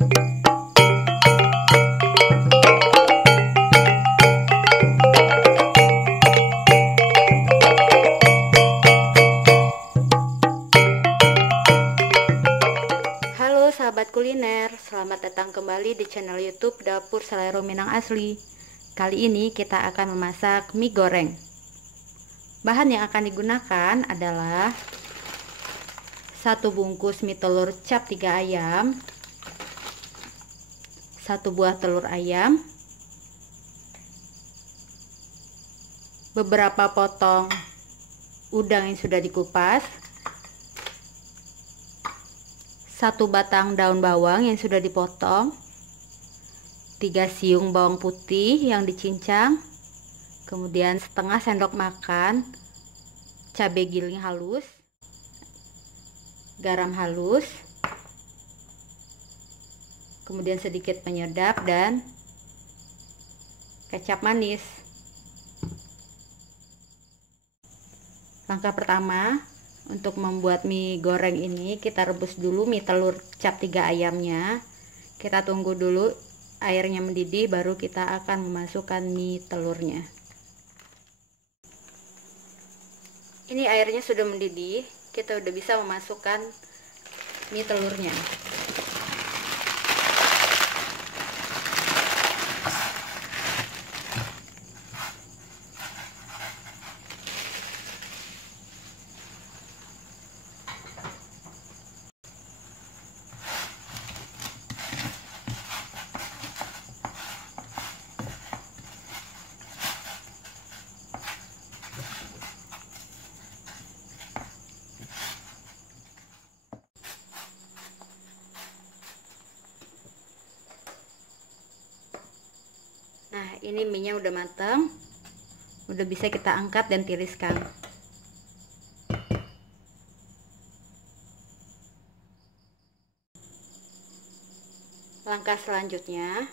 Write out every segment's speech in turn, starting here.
Halo sahabat kuliner, selamat datang kembali di channel YouTube Dapur Selero Minang Asli. Kali ini kita akan memasak mie goreng. Bahan yang akan digunakan adalah 1 bungkus mie telur cap 3 ayam, 1 buah telur ayam, beberapa potong udang yang sudah dikupas, 1 batang daun bawang yang sudah dipotong, 3 siung bawang putih yang dicincang, kemudian setengah sendok makan cabai giling halus, garam halus, kemudian sedikit penyedap dan kecap manis. Langkah pertama untuk membuat mie goreng ini, kita rebus dulu mie telur cap 3 ayamnya. Kita tunggu dulu airnya mendidih, baru kita akan memasukkan mie telurnya. Ini airnya sudah mendidih, kita udah bisa memasukkan mie telurnya. Nah, ini minyak udah matang, udah bisa kita angkat dan tiriskan. Langkah selanjutnya,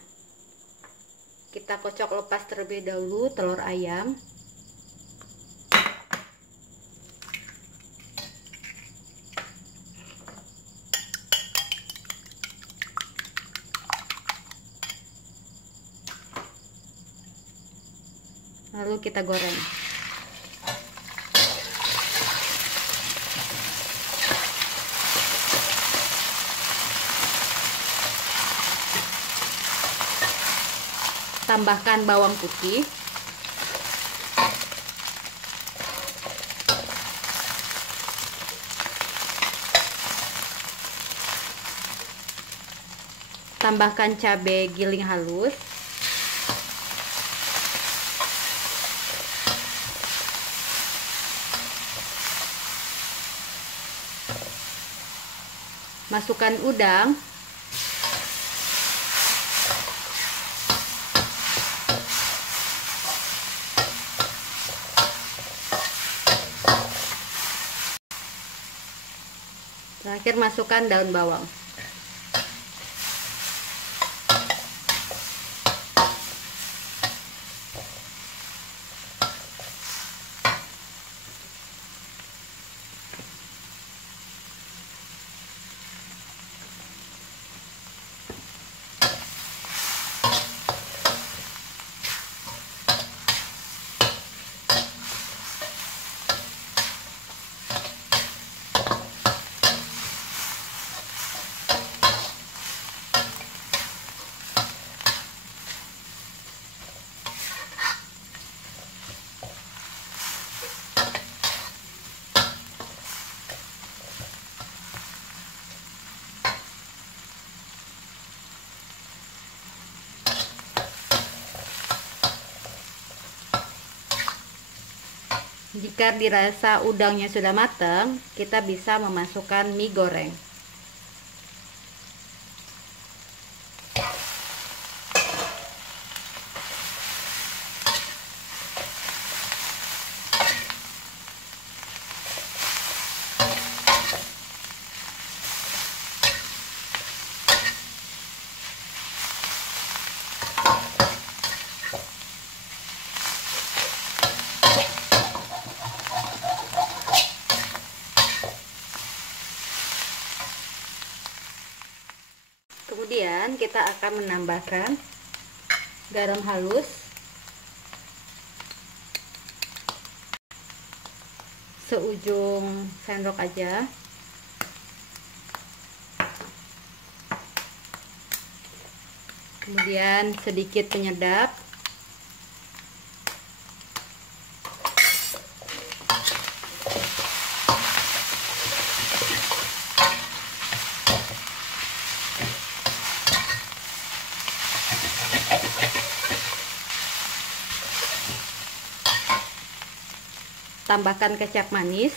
kita kocok lepas terlebih dahulu telur ayam. Lalu kita goreng. Tambahkan bawang putih, tambahkan cabai giling halus, masukkan udang, terakhir masukkan daun bawang. Jika dirasa udangnya sudah matang, kita bisa memasukkan mie goreng. Kemudian kita akan menambahkan garam halus seujung sendok aja. Kemudian sedikit penyedap. Tambahkan kecap manis.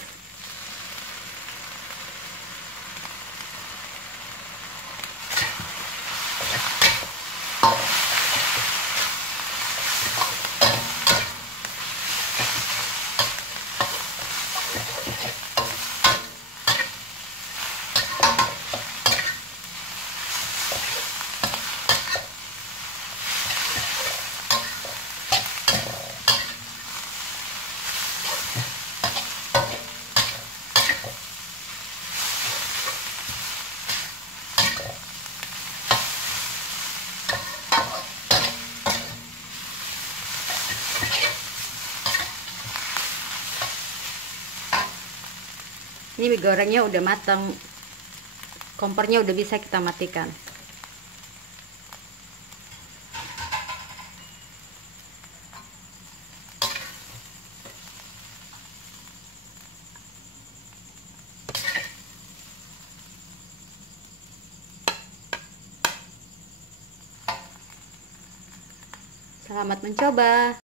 Ini mie gorengnya udah matang, kompornya udah bisa kita matikan. Selamat mencoba.